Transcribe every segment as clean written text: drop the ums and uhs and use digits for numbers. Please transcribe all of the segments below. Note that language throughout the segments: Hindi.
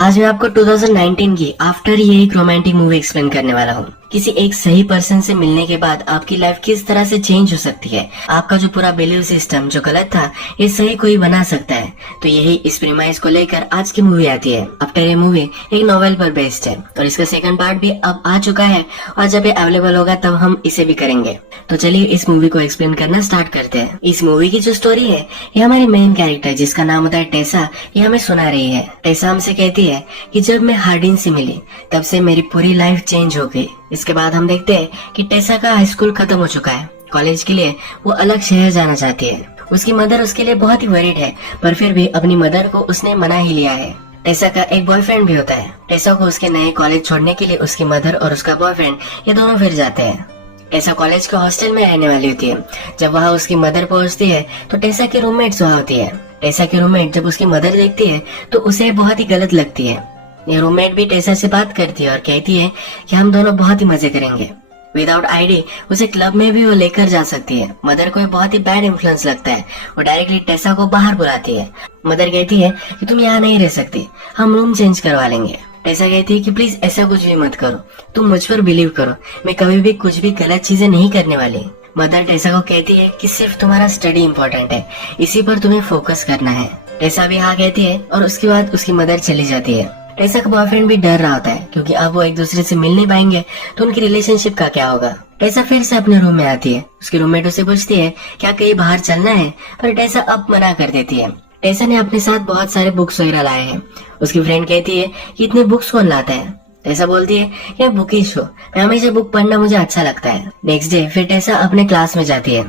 आज मैं आपको 2019 की आफ्टर ये एक रोमांटिक मूवी एक्सप्लेन करने वाला हूँ। किसी एक सही पर्सन से मिलने के बाद आपकी लाइफ किस तरह से चेंज हो सकती है। आपका जो पूरा बिलीव सिस्टम जो गलत था ये सही कोई बना सकता है। तो यही इस प्रीमाइस को लेकर आज की मूवी आती है। आफ्टर ये मूवी एक नॉवेल पर बेस्ड है और इसका सेकंड पार्ट भी अब आ चुका है और जब ये अवेलेबल होगा तब हम इसे भी करेंगे। तो चलिए इस मूवी को एक्सप्लेन करना स्टार्ट करते हैं। इस मूवी की जो स्टोरी है ये हमारी मेन कैरेक्टर जिसका नाम होता है टेसा, ये हमें सुना रही है। टेसा हमसे कहती है कि जब मैं हार्डिन से मिली तब से मेरी पूरी लाइफ चेंज हो गई। इसके बाद हम देखते हैं कि टेसा का हाई स्कूल खत्म हो चुका है। कॉलेज के लिए वो अलग शहर जाना चाहती है। उसकी मदर उसके लिए बहुत ही वरीड है, पर फिर भी अपनी मदर को उसने मना ही लिया है। टेसा का एक बॉयफ्रेंड भी होता है। टेसा को उसके नए कॉलेज छोड़ने के लिए उसकी मदर और उसका बॉयफ्रेंड ये दोनों फिर जाते हैं। टेसा कॉलेज के हॉस्टल में रहने वाली होती है। जब वहाँ उसकी मदर पहुँचती है तो टेसा की रूममेट्स वहाँ होती है। टेसा की रूममेट जब उसकी मदर देखती है तो उसे बहुत ही गलत लगती है। ये रूममेट भी टेसा से बात करती है और कहती है कि हम दोनों बहुत ही मजे करेंगे। विदाउट आईडी उसे क्लब में भी वो लेकर जा सकती है। मदर को बहुत ही बैड इन्फ्लुएंस लगता है। वो डायरेक्टली टेसा को बाहर बुलाती है। मदर कहती है कि तुम यहाँ नहीं रह सकती, हम रूम चेंज करवा लेंगे। टेसा कहती है कि प्लीज ऐसा कुछ भी मत करो, तुम मुझ पर बिलीव करो, मैं कभी भी कुछ भी गलत चीजें नहीं करने वाली। मदर टेसा को कहती है कि सिर्फ तुम्हारा स्टडी इम्पोर्टेंट है, इसी पर तुम्हें फोकस करना है। टेसा भी हाँ कहती है और उसके बाद उसकी मदर चली जाती है। टेसा का बॉयफ्रेंड भी डर रहा होता है क्योंकि अब वो एक दूसरे से मिल नहीं पाएंगे तो उनकी रिलेशनशिप का क्या होगा। टेसा फिर से अपने रूम में आती है। उसकी रूममेट उसे पूछती है क्या कहीं बाहर चलना है, पर टेसा अब मना कर देती है। टेसा ने अपने साथ बहुत सारे बुक्स वगैरह लाए हैं। उसकी फ्रेंड कहती है कि इतने बुक्स कौन लाता है। टेसा बोलती है कि मैं बुकिश हूँ, मैं हमेशा बुक पढ़ना मुझे अच्छा लगता है। नेक्स्ट डे फिर टेसा अपने क्लास में जाती है।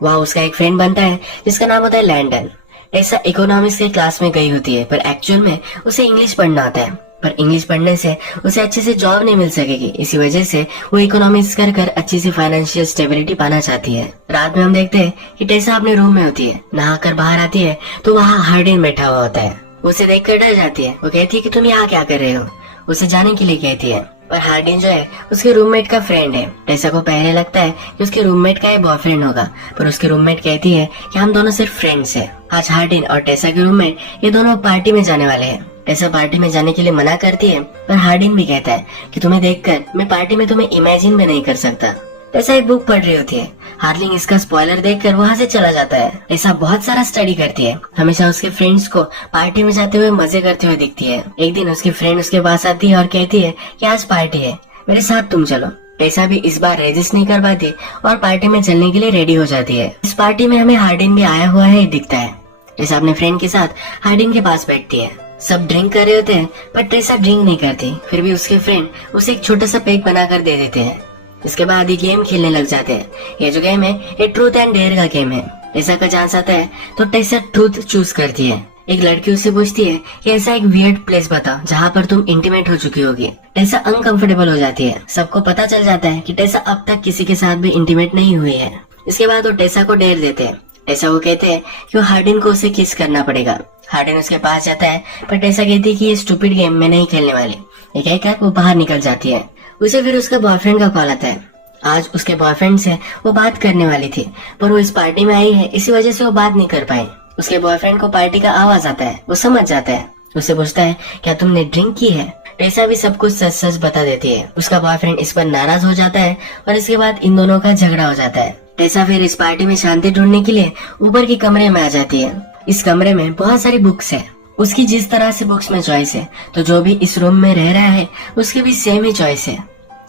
वहाँ उसका एक फ्रेंड बनता है जिसका नाम होता है लैंडन। टेसा इकोनॉमिक्स के क्लास में गई होती है पर एक्चुअल में उसे इंग्लिश पढ़ना आता है, पर इंग्लिश पढ़ने से उसे अच्छे से जॉब नहीं मिल सकेगी। इसी वजह से वो इकोनॉमिक्स कर अच्छी सी फाइनेंशियल स्टेबिलिटी पाना चाहती है। रात में हम देखते हैं कि टेसा अपने रूम में होती है। नहाकर बाहर आती है तो वहाँ हार्डिन बैठा हुआ होता है। उसे देखकर डर जाती है। वो कहती है कि तुम यहाँ क्या कर रहे हो, उसे जाने के लिए कहती है। पर हार्डिन जो है उसके रूममेट का फ्रेंड है। टेसा को पहले लगता है कि उसके रूममेट का ये बॉयफ्रेंड होगा, पर उसकी रूममेट कहती है कि हम दोनों सिर्फ फ्रेंड्स हैं। आज हार्डिन और टेसा के रूममेट ये दोनों पार्टी में जाने वाले हैं। टेसा पार्टी में जाने के लिए मना करती है, पर हार्डिन भी कहता है कि तुम्हें देखकर मैं पार्टी में तुम्हें इमेजिन भी नहीं कर सकता। टेसा एक बुक पढ़ रही होती है। हार्लिंग इसका स्पॉइलर देखकर वहाँ से चला जाता है। टेसा बहुत सारा स्टडी करती है, हमेशा उसके फ्रेंड्स को पार्टी में जाते हुए मजे करते हुए दिखती है। एक दिन उसकी फ्रेंड उसके पास आती है और कहती है कि आज पार्टी है, मेरे साथ तुम चलो। टेसा भी इस बार रेजिस्ट नहीं कर पाती और पार्टी में चलने के लिए रेडी हो जाती है। इस पार्टी में हमें हार्डिन भी आया हुआ है दिखता है। टेसा अपने फ्रेंड के साथ हार्डिन के पास बैठती है। सब ड्रिंक कर रहे होते हैं पर टेसा ड्रिंक नहीं करती। फिर भी उसके फ्रेंड उसे एक छोटा सा पैक बनाकर दे देते हैं। इसके बाद ये गेम खेलने लग जाते हैं। ये जो गेम है ये ट्रूथ एंड डेयर का गेम है। टेसा का चांस आता है तो टेसा ट्रूथ चूज करती है। एक लड़की उससे पूछती है कि ऐसा एक वियर्ड प्लेस बताओ जहाँ पर तुम इंटीमेट हो चुकी होगी। टेसा अनकंफर्टेबल हो जाती है। सबको पता चल जाता है कि टेसा अब तक किसी के साथ भी इंटीमेट नहीं हुई है। इसके बाद वो टेसा को डेयर देते हैं। टेसा को कहते हैं कि वो हार्डिन को उसे किस करना पड़ेगा। हार्डिन उसके पास जाता है पर टेसा कहती है कि ये स्टूपिड गेम में नहीं खेलने वाली। ये कहकर वो बाहर निकल जाती है। उसे फिर उसका बॉयफ्रेंड का कॉल आता है। आज उसके बॉयफ्रेंड से वो बात करने वाली थी, पर वो इस पार्टी में आई है, इसी वजह से वो बात नहीं कर पाई। उसके बॉयफ्रेंड को पार्टी का आवाज आता है। वो समझ जाता है। उससे पूछता है क्या तुमने ड्रिंक की है। टेसा भी सब कुछ सच सच बता देती है। उसका बॉयफ्रेंड इस पर नाराज हो जाता है और इसके बाद इन दोनों का झगड़ा हो जाता है। टेसा फिर इस पार्टी में शांति ढूंढने के लिए ऊपर के कमरे में आ जाती है। इस कमरे में बहुत सारी बुक्स है। उसकी जिस तरह से बुक्स में चॉइस है तो जो भी इस रूम में रह रहा है उसकी भी सेम ही चॉइस है।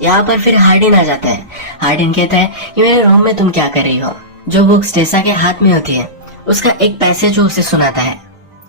यहाँ पर फिर हार्डिन आ जाता है। हार्डिन कहता है कि मेरे रूम में तुम क्या कर रही हो। जो बुक्स टेसा के हाथ में होती है उसका एक पैसेज उसे सुनाता है।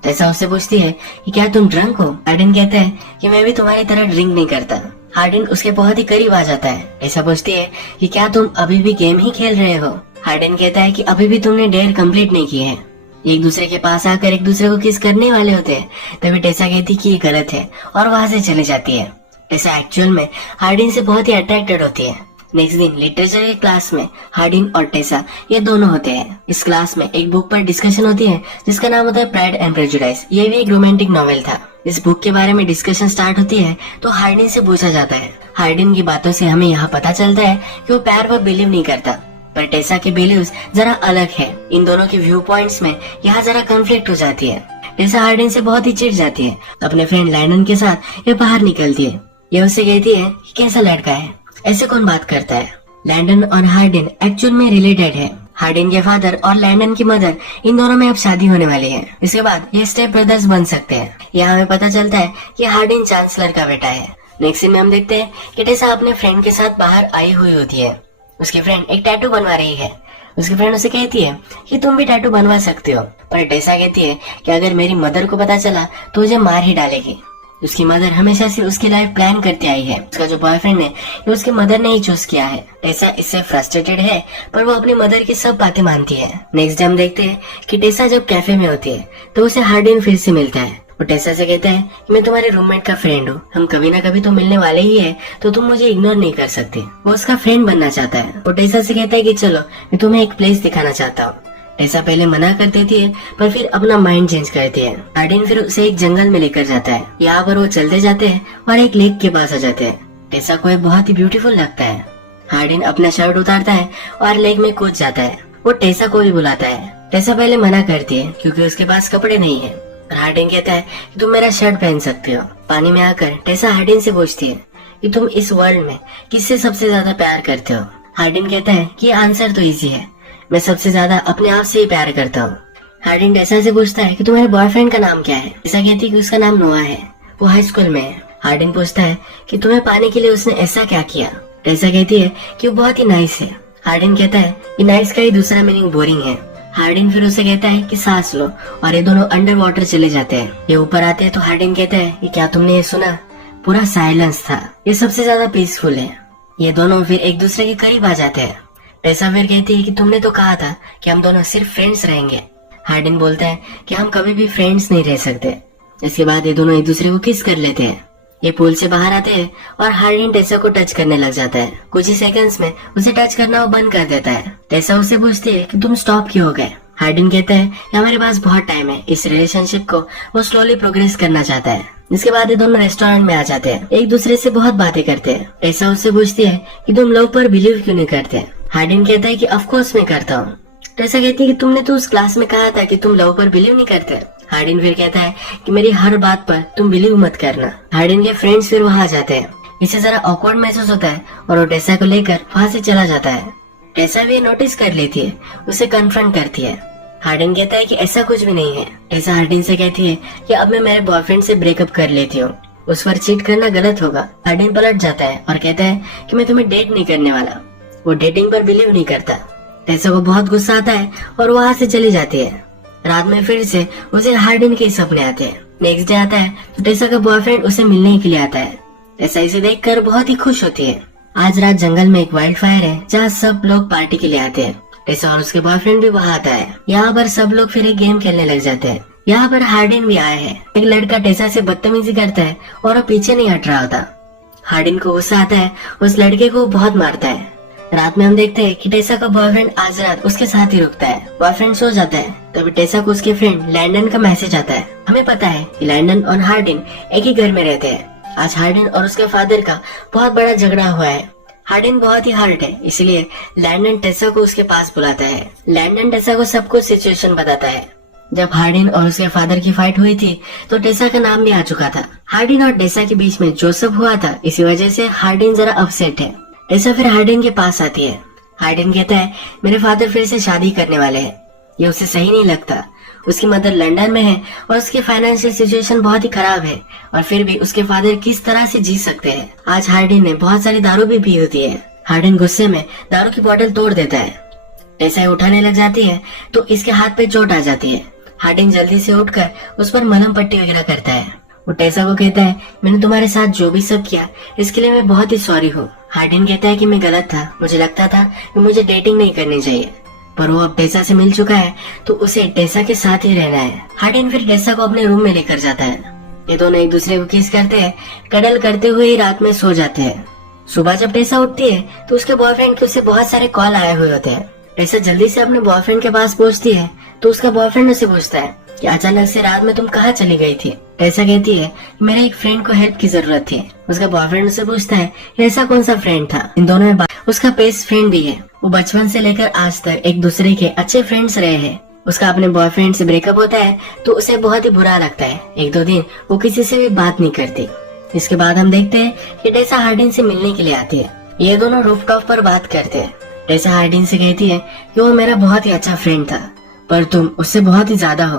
टेसा उससे पूछती है कि क्या तुम ड्रंक हो। हार्डिन कहता है कि मैं भी तुम्हारी तरह ड्रिंक नहीं करता। हार्डिन उसके बहुत ही करीब आ जाता है। टेसा पूछती है कि क्या तुम अभी भी गेम ही खेल रहे हो। हार्डिन कहता है कि अभी भी तुमने डेयर कंप्लीट नहीं की है। एक दूसरे के पास आकर एक दूसरे को किस करने वाले होते हैं। तभी टेसा कहती कि ये गलत है और वहाँ से चली जाती है। टेसा एक्चुअल में हार्डिन से बहुत ही अट्रैक्टेड होती है। नेक्स्ट दिन लिटरेचर के क्लास में हार्डिन और टेसा ये दोनों होते हैं। इस क्लास में एक बुक पर डिस्कशन होती है जिसका नाम होता है प्राइड एंड प्रेजुडिस। ये भी एक रोमांटिक नॉवेल था। इस बुक के बारे में डिस्कशन स्टार्ट होती है तो हार्डिन से पूछा जाता है। हार्डिन की बातों से हमें यहाँ पता चलता है कि वो प्यार पर बिलीव नहीं करता, पर टेसा के बिलीव्स जरा अलग है। इन दोनों के व्यू पॉइंट्स में यहाँ जरा कॉन्फ्लिक्ट हो जाती है। टेसा हार्डिन से बहुत ही चिढ़ जाती है। अपने फ्रेंड लैंडन के साथ ये बाहर निकलती है। ये उससे कहती है कि कैसा लड़का है, ऐसे कौन बात करता है। लैंडन और हार्डिन एक्चुअल में रिलेटेड है। हार्डिन के फादर और लैंडन की मदर, इन दोनों में अब शादी होने वाली है। इसके बाद ये स्टेप ब्रदर्स बन सकते हैं। यहाँ हमें पता चलता है कि हार्डिन चांसलर का बेटा है। नेक्स्ट सीन में हम देखते हैं कि टेसा अपने फ्रेंड के साथ बाहर आई हुई होती है। उसकी फ्रेंड एक टैटू बनवा रही है। उसकी फ्रेंड उसे कहती है कि तुम भी टैटू बनवा सकते हो, पर टेसा कहती है कि अगर मेरी मदर को पता चला तो मुझे मार ही डालेगी। उसकी मदर हमेशा से उसकी लाइफ प्लान करती आई है। उसका जो बॉयफ्रेंड है ये उसकी मदर ने ही चूज किया है। टेसा इससे फ्रस्ट्रेटेड है, पर वो अपनी मदर की सब बातें मानती है। नेक्स्ट डे हम देखते हैं कि टेसा जब कैफे में होती है तो उसे हार्डिन फिर से मिलता है। वो टेसा से कहता है कि मैं तुम्हारे रूममेट का फ्रेंड हूँ, हम कभी ना कभी तो मिलने वाले ही है, तो तुम मुझे इग्नोर नहीं कर सकते। वो उसका फ्रेंड बनना चाहता है। वो टेसा से कहता है कि चलो मैं तुम्हें एक प्लेस दिखाना चाहता हूँ। टेसा पहले मना कर देती है, पर फिर अपना माइंड चेंज करती है। हार्डिन फिर उसे एक जंगल में लेकर जाता है। यहाँ पर वो चलते जाते हैं और एक लेक के पास आ जाते हैं। टेसा को ये बहुत ही ब्यूटीफुल लगता है। हार्डिन अपना शर्ट उतारता है और लेक में कूद जाता है। वो टेसा को भी बुलाता है। टेसा पहले मना करती है क्योंकि उसके पास कपड़े नहीं है। हार्डिन कहता है कि तुम मेरा शर्ट पहन सकते हो। पानी में आकर टेसा हार्डिन से पूछती है कि तुम इस वर्ल्ड में किससे सबसे ज्यादा प्यार करते हो। हार्डिन कहता है कि आंसर तो इजी है, मैं सबसे ज्यादा अपने आप से ही प्यार करता हूँ। हार्डिन टेसा से पूछता है कि तुम्हारे बॉयफ्रेंड का नाम क्या है। टेसा कहती है कि उसका नाम नोआ है, वो हाई स्कूल में है। हार्डिन पूछता है कि तुम्हें पाने के लिए उसने ऐसा क्या किया। टेसा कहती है कि वो बहुत ही नाइस है। हार्डिन कहता है कि नाइस का ही दूसरा मीनिंग बोरिंग है। हार्डिन फिर उसे कहता है कि सांस लो, और ये दोनों अंडर वाटर चले जाते हैं। ये ऊपर आते हैं तो हार्डिन कहता है कि क्या तुमने ये सुना, पूरा साइलेंस था, ये सबसे ज्यादा पीसफुल है। ये दोनों फिर एक दूसरे के करीब आ जाते हैं। टेसा फिर कहती है कि तुमने तो कहा था कि हम दोनों सिर्फ फ्रेंड्स रहेंगे। हार्डिन बोलता है कि हम कभी भी फ्रेंड्स नहीं रह सकते। इसके बाद ये दोनों एक दूसरे को किस कर लेते हैं। ये पूल से बाहर आते हैं और हार्डिन टेसा को टच करने लग जाता है। कुछ ही सेकंड्स में उसे टच करना वो बंद कर देता है। टेसा उससे पूछती है कि तुम स्टॉप क्यों हो गए। हार्डिन कहता है कि हमारे पास बहुत टाइम है। इस रिलेशनशिप को वो स्लोली प्रोग्रेस करना चाहता है। इसके बाद ये दोनों रेस्टोरेंट में आ जाते हैं, एक दूसरे से बहुत बातें करते हैं। टेसा उससे पूछती है कि तुम लव पर बिलीव क्यों नहीं करते। हार्डिन कहता है कि ऑफ कोर्स मैं करता हूँ। टेसा कहती है कि तुमने तो उस क्लास में कहा था कि तुम लव पर बिलीव नहीं करते। हार्डिन फिर कहता है कि मेरी हर बात पर तुम बिलीव मत करना। हार्डिन के फ्रेंड्स फिर वहाँ आ जाते हैं। इसे जरा ऑकवर्ड महसूस होता है और वो टेसा को लेकर वहाँ से चला जाता है। टेसा भी नोटिस कर लेती है, उसे कन्फ्रंट करती है। हार्डिन कहता है कि ऐसा कुछ भी नहीं है। टेसा हार्डिन से कहती है कि अब मैं मेरे बॉयफ्रेंड से ब्रेकअप कर लेती हूँ, उस पर चीट करना गलत होगा। हार्डिन पलट जाता है और कहता है कि मैं तुम्हें डेट नहीं करने वाला। वो डेटिंग पर बिलीव नहीं करता। टेसा को बहुत गुस्सा आता है और वहाँ से चली जाती है। रात में फिर से उसे हार्डिन के सपने आते हैं। नेक्स्ट डे आता है तो टेसा का बॉयफ्रेंड उसे मिलने के लिए आता है। टेसा इसे देखकर बहुत ही खुश होती है। आज रात जंगल में एक वाइल्ड फायर है जहाँ सब लोग पार्टी के लिए आते हैं। टेसा और उसके बॉयफ्रेंड भी वहाँ आता है। यहाँ पर सब लोग फिर एक गेम खेलने लग जाते हैं। यहाँ पर हार्डिन भी आया है। एक लड़का टेसा से बदतमीजी करता है और वो पीछे नहीं हट रहा होता। हार्डिन को गुस्सा आता है, उस लड़के को बहुत मारता है। रात में हम देखते हैं कि टेसा का बॉयफ्रेंड आज रात उसके साथ ही रुकता है। बॉयफ्रेंड सो जाता है तभी टेसा को उसके फ्रेंड लैंडन का मैसेज आता है। हमें पता है कि लैंडन और हार्डिन एक ही घर में रहते हैं। आज हार्डिन और उसके फादर का बहुत बड़ा झगड़ा हुआ है। हार्डिन बहुत ही हर्ट है, इसलिए लैंडन टेसा को उसके पास बुलाता है। लैंडन टेसा को सब कुछ सिचुएशन बताता है। जब हार्डिन और उसके फादर की फाइट हुई थी तो टेसा का नाम भी आ चुका था। हार्डिन और टेसा के बीच में जो सब हुआ था, इसी वजह से हार्डिन जरा अपसेट है। टेसा फिर हार्डिन के पास आती है। हार्डिन कहता है मेरे फादर फिर से शादी करने वाले हैं, ये उसे सही नहीं लगता। उसकी मदर लंदन में है और उसकी फाइनेंशियल सिचुएशन बहुत ही खराब है, और फिर भी उसके फादर किस तरह से जी सकते हैं। आज हार्डिन ने बहुत सारी दारू भी पी होती है। हार्डिन गुस्से में दारू की बोतल तोड़ देता है। टेसा उठाने लग जाती है तो इसके हाथ पे चोट आ जाती है। हार्डिन जल्दी से उठकर उस पर मलहम पट्टी वगैरह करता है। वो टेसा को कहता है मैंने तुम्हारे साथ जो भी सब किया इसके लिए मैं बहुत ही सॉरी हूँ। हार्डिन कहता है कि मैं गलत था, मुझे लगता था कि मुझे डेटिंग नहीं करनी चाहिए, पर वो अब टेसा से मिल चुका है तो उसे टेसा के साथ ही रहना है। हार्डिन फिर टेसा को अपने रूम में लेकर जाता है। ये दोनों एक दूसरे को किस करते हैं, कडल करते हुए ही रात में सो जाते हैं। सुबह जब टेसा उठती है तो उसके बॉयफ्रेंड के उसे बहुत सारे कॉल आए हुए होते हैं। टेसा जल्दी से अपने बॉयफ्रेंड के पास पहुंचती है तो उसका बॉयफ्रेंड उसे पूछता है कि अचानक से रात में तुम कहाँ चली गई थी। टेसा कहती है मेरे एक फ्रेंड को हेल्प की जरूरत थी। उसका बॉयफ्रेंड उसे पूछता है ऐसा कौन सा फ्रेंड था। इन दोनों में उसका बेस्ट फ्रेंड भी है। वो बचपन से लेकर आज तक एक दूसरे के अच्छे फ्रेंड्स रहे हैं। उसका अपने बॉयफ्रेंड से ब्रेकअप होता है तो उसे बहुत ही बुरा लगता है। 1-2 दिन वो किसी से भी बात नहीं करती। इसके बाद हम देखते हैं कि टेसा हार्डिन से मिलने के लिए आती है। ये दोनों रूफटॉप पर बात करते हैं। टेसा हार्डिन से कहती है कि वो मेरा बहुत ही अच्छा फ्रेंड था, पर तुम उससे बहुत ही ज्यादा हो।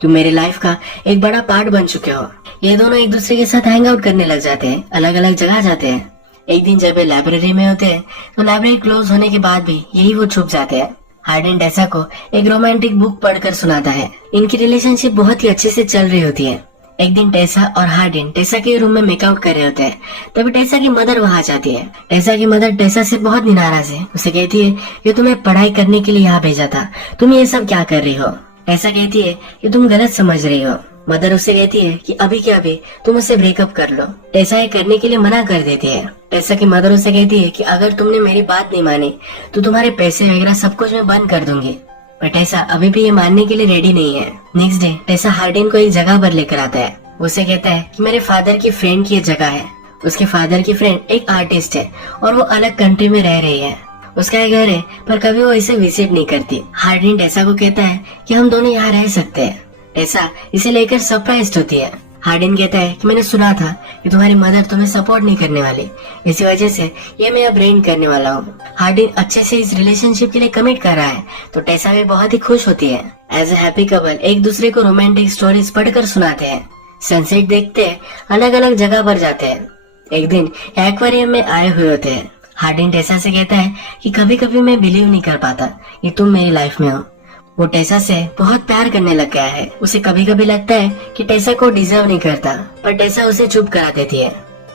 तुम मेरे लाइफ का एक बड़ा पार्ट बन चुके हो। ये दोनों एक दूसरे के साथ हैंग आउट करने लग जाते हैं, अलग अलग जगह जाते हैं। एक दिन जब वे लाइब्रेरी में होते हैं तो लाइब्रेरी क्लोज होने के बाद भी यही वो छुप जाते हैं। हार्डिन टेसा को एक रोमांटिक बुक पढ़कर सुनाता है। इनकी रिलेशनशिप बहुत ही अच्छे से चल रही होती है। एक दिन टेसा और हार्डिन टेसा के रूम में मेकआउट कर रहे होते हैं, तभी टेसा की मदर वहाँ जाती है। टेसा की मदर टेसा से बहुत नाराज है। उसे कहती है कि तुम्हें पढ़ाई करने के लिए यहाँ भेजा था, तुम ये सब क्या कर रही हो। टेसा कहती है कि तुम गलत समझ रही हो। मदर उससे कहती है कि अभी के अभी तुम उससे ब्रेकअप कर लो। टेसा ये करने के लिए मना कर देती है। टेसा की मदर उससे कहती है कि अगर तुमने मेरी बात नहीं मानी तो तुम्हारे पैसे वगैरह सब कुछ मैं बंद कर दूंगी। पर टेसा अभी भी ये मानने के लिए रेडी नहीं है। नेक्स्ट डे टेसा हार्डिन को एक जगह पर लेकर आता है। उसे कहता है कि मेरे फादर की फ्रेंड की ये जगह है। उसके फादर की फ्रेंड एक आर्टिस्ट है और वो अलग कंट्री में रह रही है। उसका एक घर है पर कभी वो इसे विजिट नहीं करती। हार्डिन टेसा को कहता है कि हम दोनों यहाँ रह सकते हैं। टेसा इसे लेकर सरप्राइज्ड होती है। हार्डिन कहता है कि मैंने सुना था कि तुम्हारी मदर तुम्हें सपोर्ट नहीं करने वाली, इसी वजह से ये मैं अब रेंट करने वाला हूँ। हार्डिन अच्छे से इस रिलेशनशिप के लिए कमिट कर रहा है तो टेसा भी बहुत ही खुश होती है। एज ए हैप्पी कपल एक दूसरे को रोमांटिक स्टोरीज पढ़कर सुनाते हैं। सनसेट देखते हैं, अलग अलग जगह पर जाते हैं। एक दिन एक्वेरियम में आए हुए होते हैं। हार्डिन टेसा से कहता है कि कभी कभी मैं बिलीव नहीं कर पाता कि तुम मेरी लाइफ में हो। वो टेसा से बहुत प्यार करने लग गया है। उसे कभी कभी लगता है कि टेसा को डिजर्व नहीं करता, पर टेसा उसे चुप करा देती है।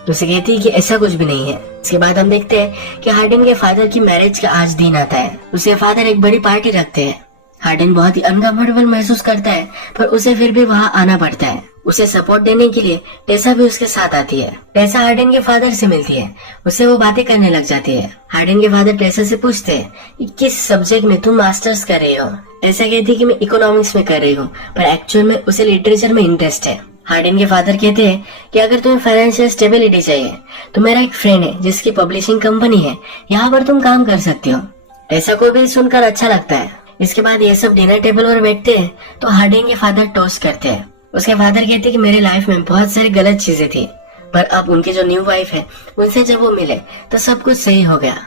उसे कहती है कि ऐसा कुछ भी नहीं है। इसके बाद हम देखते हैं कि हार्डिन के फादर की मैरिज का आज दिन आता है। उसके फादर एक बड़ी पार्टी रखते हैं। हार्डिन बहुत ही अनकंफर्टेबल महसूस करता है, पर उसे फिर भी वहाँ आना पड़ता है। उसे सपोर्ट देने के लिए टेसा भी उसके साथ आती है। टेसा हार्डिन के फादर से मिलती है। उससे वो बातें करने लग जाती है। हार्डिन के फादर टेसा से पूछते हैं कि किस सब्जेक्ट में तुम मास्टर्स कर रही हो। टेसा कहती है कि मैं इकोनॉमिक्स में कर रही हूँ, पर एक्चुअल में उसे लिटरेचर में इंटरेस्ट है। हार्डिन के फादर कहते हैं कि अगर तुम्हें फाइनेंशियल स्टेबिलिटी चाहिए तो मेरा एक फ्रेंड है जिसकी पब्लिशिंग कंपनी है, यहाँ पर तुम काम कर सकती हो। टेसा को भी सुनकर अच्छा लगता है। इसके बाद ये सब डिनर टेबल पर बैठते हैं तो हार्डिन के फादर टोस्ट करते हैं। उसके फादर कहते हैं कि मेरे लाइफ में बहुत सारी गलत चीजें थी, पर अब उनकी जो न्यू वाइफ है उनसे जब वो मिले तो सब कुछ सही हो गया।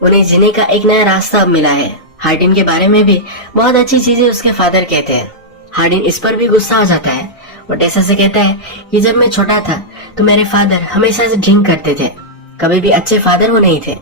उन्हें जीने का एक नया रास्ता अब मिला है। हार्डिन के बारे में भी बहुत अच्छी चीजें उसके फादर कहते हैं। हार्डिन इस पर भी गुस्सा हो जाता है। वो टेसा से कहता है कि जब मैं छोटा था तो मेरे फादर हमेशा से ड्रिंक करते थे, कभी भी अच्छे फादर वो नहीं थे।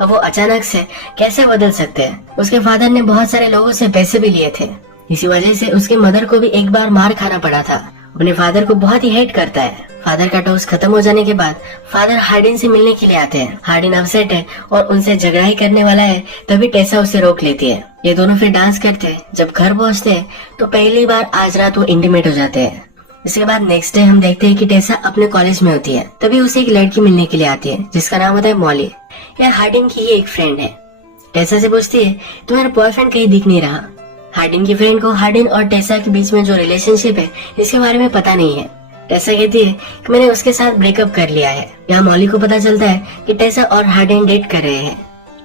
अब वो अचानक से कैसे बदल सकते हैं। उसके फादर ने बहुत सारे लोगों से पैसे भी लिए थे, इसी वजह से उसके मदर को भी एक बार मार खाना पड़ा था। अपने फादर को बहुत ही हेट करता है। फादर का टॉस खत्म हो जाने के बाद फादर हार्डिन से मिलने के लिए आते हैं। हार्डिन अपसेट है और उनसे झगड़ा ही करने वाला है, तभी टेसा उसे रोक लेती है। ये दोनों फिर डांस करते हैं। जब घर पहुँचते हैं तो पहली बार आज रात वो इंटीमेट हो जाते हैं। इसके बाद नेक्स्ट डे हम देखते हैं कि टेसा अपने कॉलेज में होती है। तभी उसे एक लड़की मिलने के लिए आती है जिसका नाम होता है मॉली। यह हार्डिन की ही एक फ्रेंड है। टेसा से पूछती है तुम्हारा बॉयफ्रेंड कहीं दिख नहीं रहा। हार्डिन की फ्रेंड को हार्डिन और टेसा के बीच में जो रिलेशनशिप है इसके बारे में पता नहीं है। टेसा कहती है कि मैंने उसके साथ ब्रेकअप कर लिया है। यहाँ मॉली को पता चलता है कि टेसा और हार्डिन डेट कर रहे हैं।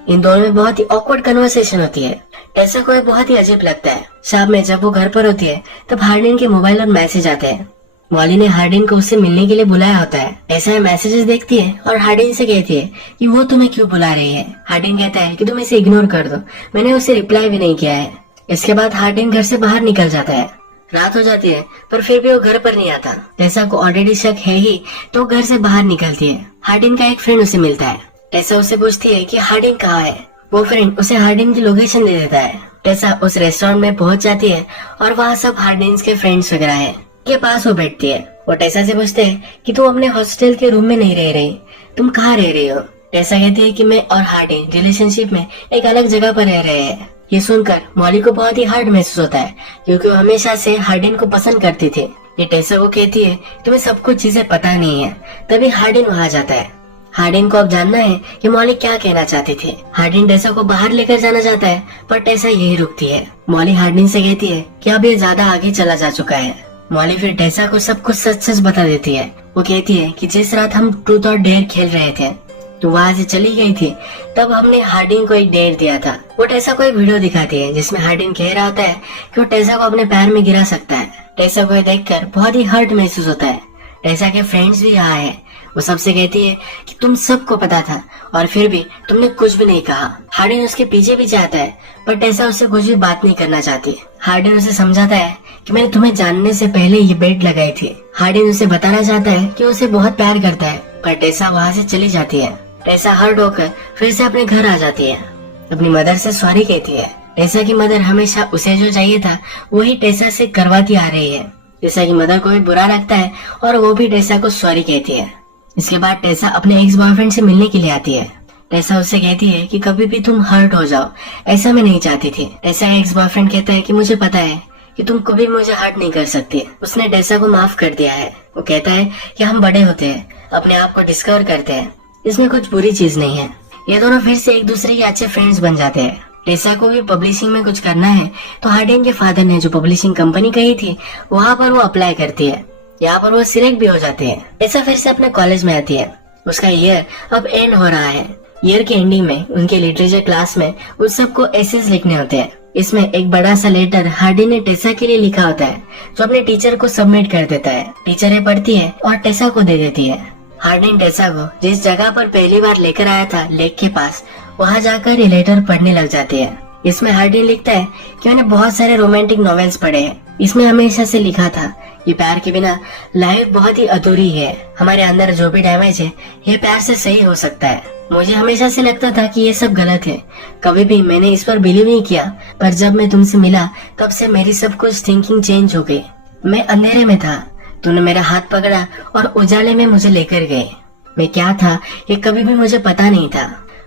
इन दोनों में बहुत ही ऑकवर्ड कन्वर्सेशन होती है। टेसा को बहुत ही अजीब लगता है। शाम में जब वो घर पर होती है तब हार्डिन के मोबाइल पर मैसेज आते हैं। मॉली ने हार्डिन को उससे मिलने के लिए बुलाया होता है। टेसा मैसेजेस देखती है और हार्डिन से कहती है कि वो तुम्हें क्यों बुला रही है। हार्डिन कहता है कि तुम इसे इग्नोर कर दो, मैंने उसे रिप्लाई भी नहीं किया है। इसके बाद हार्डिन घर से बाहर निकल जाता है। रात हो जाती है पर फिर भी वो घर पर नहीं आता। टेसा को ऑलरेडी शक है ही तो घर से बाहर निकलती है। हार्डिन का एक फ्रेंड उसे मिलता है। टेसा उससे पूछती है कि हार्डिन कहाँ है। वो फ्रेंड उसे हार्डिन की लोकेशन दे देता है। टेसा उस रेस्टोरेंट में पहुंच जाती है और वहाँ सब हार्डिन के फ्रेंड्स वगैरह है। के पास वो बैठती है। वो टेसा से पूछते हैं कि तुम अपने हॉस्टल के रूम में नहीं रह रही, तुम कहाँ रह रही हो। टेसा कहती है कि मैं और हार्डिन रिलेशनशिप में एक अलग जगह पर रह रहे हैं। ये सुनकर मॉली को बहुत ही हर्ट महसूस होता है क्योंकि वो हमेशा से हार्डिन को पसंद करती थी। ये टेसा को कहती है तुम्हें सब कुछ चीजें पता नहीं है। तभी हार्डिन वहाँ जाता है। हार्डिन को अब जानना है कि मॉली क्या कहना चाहती थी। हार्डिन टेसा को बाहर लेकर जाना चाहता है पर टेसा यही रुकती है। मॉली हार्डिन से कहती है कि अब ये ज्यादा आगे चला जा चुका है। मॉली फिर टेसा को सब कुछ सच सच बता देती है। वो कहती है कि जिस रात हम ट्रूथ और डेयर खेल रहे थे तो वहाँ से चली गई थी। तब हमने हार्डिन को एक डेट दिया था। वो टेसा को एक वीडियो दिखाती है जिसमें हार्डिन कह रहा होता है कि वो टेसा को अपने पैर में गिरा सकता है। टेसा को देखकर बहुत ही हर्ट महसूस होता है। टेसा के फ्रेंड्स भी यहाँ है। वो सबसे कहती है कि तुम सबको पता था और फिर भी तुमने कुछ भी नहीं कहा। हार्डिन उसके पीछे भी जाता है पर टेसा उससे कुछ भी बात नहीं करना चाहती। हार्डिन उसे समझाता है कि मैंने तुम्हें जानने से पहले ये बेट लगाई थी। हार्डिन उसे बताना चाहता है कि उसे बहुत प्यार करता है पर टेसा वहाँ से चली जाती है। टेसा हर्ट होकर फिर से अपने घर आ जाती है। अपनी मदर से सॉरी कहती है। टेसा की मदर हमेशा उसे जो चाहिए था वही टेसा से करवाती आ रही है। टेसा की मदर को भी बुरा लगता है और वो भी टेसा को सॉरी कहती है। इसके बाद टेसा अपने एक्स बॉयफ्रेंड से मिलने के लिए आती है। टेसा उससे कहती है कि कभी भी तुम हर्ट हो जाओ, ऐसा मैं नहीं चाहती थी। टेसा का एक्स बॉयफ्रेंड कहता है कि मुझे पता है कि तुम कभी मुझे हर्ट नहीं कर सकती। उसने टेसा को माफ कर दिया है। वो कहता है कि हम बड़े होते हैं, अपने आप को डिस्कवर करते हैं, इसमें कुछ बुरी चीज नहीं है। ये दोनों फिर से एक दूसरे के अच्छे फ्रेंड्स बन जाते हैं। टेसा को भी पब्लिशिंग में कुछ करना है तो हार्डिन के फादर ने जो पब्लिशिंग कंपनी कही थी वहाँ पर वो अप्लाई करती है। यहाँ पर वो सिलेक्ट भी हो जाती है। टेसा फिर से अपने कॉलेज में आती है। उसका ईयर अब एंड हो रहा है। ईयर के एंडिंग में उनके लिटरेचर क्लास में उन सबको एसेस लिखने होते हैं। इसमें एक बड़ा सा लेटर हार्डिन ने टेसा के लिए लिखा होता है जो अपने टीचर को सबमिट कर देता है। टीचर ये पढ़ती है और टेसा को दे देती है। हार्डिन टेसा को जिस जगह पर पहली बार लेकर आया था लेक के पास, वहाँ जाकर ये लेटर पढ़ने लग जाती है। इसमें हार्डिन लिखता है कि मैंने बहुत सारे रोमांटिक नॉवेल्स पढ़े हैं। इसमें हमेशा से लिखा था ये प्यार के बिना लाइफ बहुत ही अधूरी है। हमारे अंदर जो भी डैमेज है ये प्यार से सही हो सकता है। मुझे हमेशा से लगता था कि ये सब गलत है। कभी भी मैंने इस पर बिलीव नहीं किया पर जब मैं तुमसे मिला तब से मेरी सब कुछ थिंकिंग चेंज हो गई। मैं अंधेरे में था, तूने मेरा हाथ पकड़ा और उजाले में मुझे लेकर गए। मैं क्या था ये कभी भी मुझे पता नहीं था।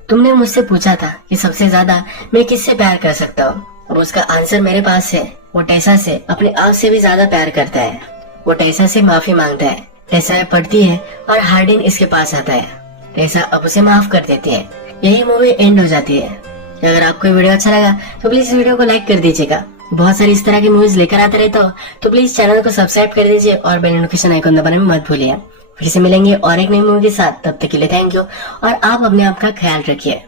तुमने मुझसे पूछा था कि सबसे ज्यादा मैं किससे प्यार कर सकता हूँ। अब उसका आंसर मेरे पास है। वो टेसा से अपने आप से भी ज्यादा प्यार करता है। वो टेसा से माफी मांगता है। टेसा पढ़ती है और हार्डिन इसके पास आता है। टेसा अब उसे माफ कर देती है। यही मूवी एंड हो जाती है। अगर आपको ये वीडियो अच्छा लगा तो प्लीज इस वीडियो को लाइक कर दीजिएगा। बहुत सारी इस तरह की मूवीज लेकर आते रहते हो तो प्लीज चैनल को सब्सक्राइब कर दीजिए और बेल नोटिफिकेशन आइकन दबाने में मत भूलिए। फिर से मिलेंगे और एक नई मूवी के साथ। तब तक के लिए थैंक यू और आप अपने आप का ख्याल रखिए।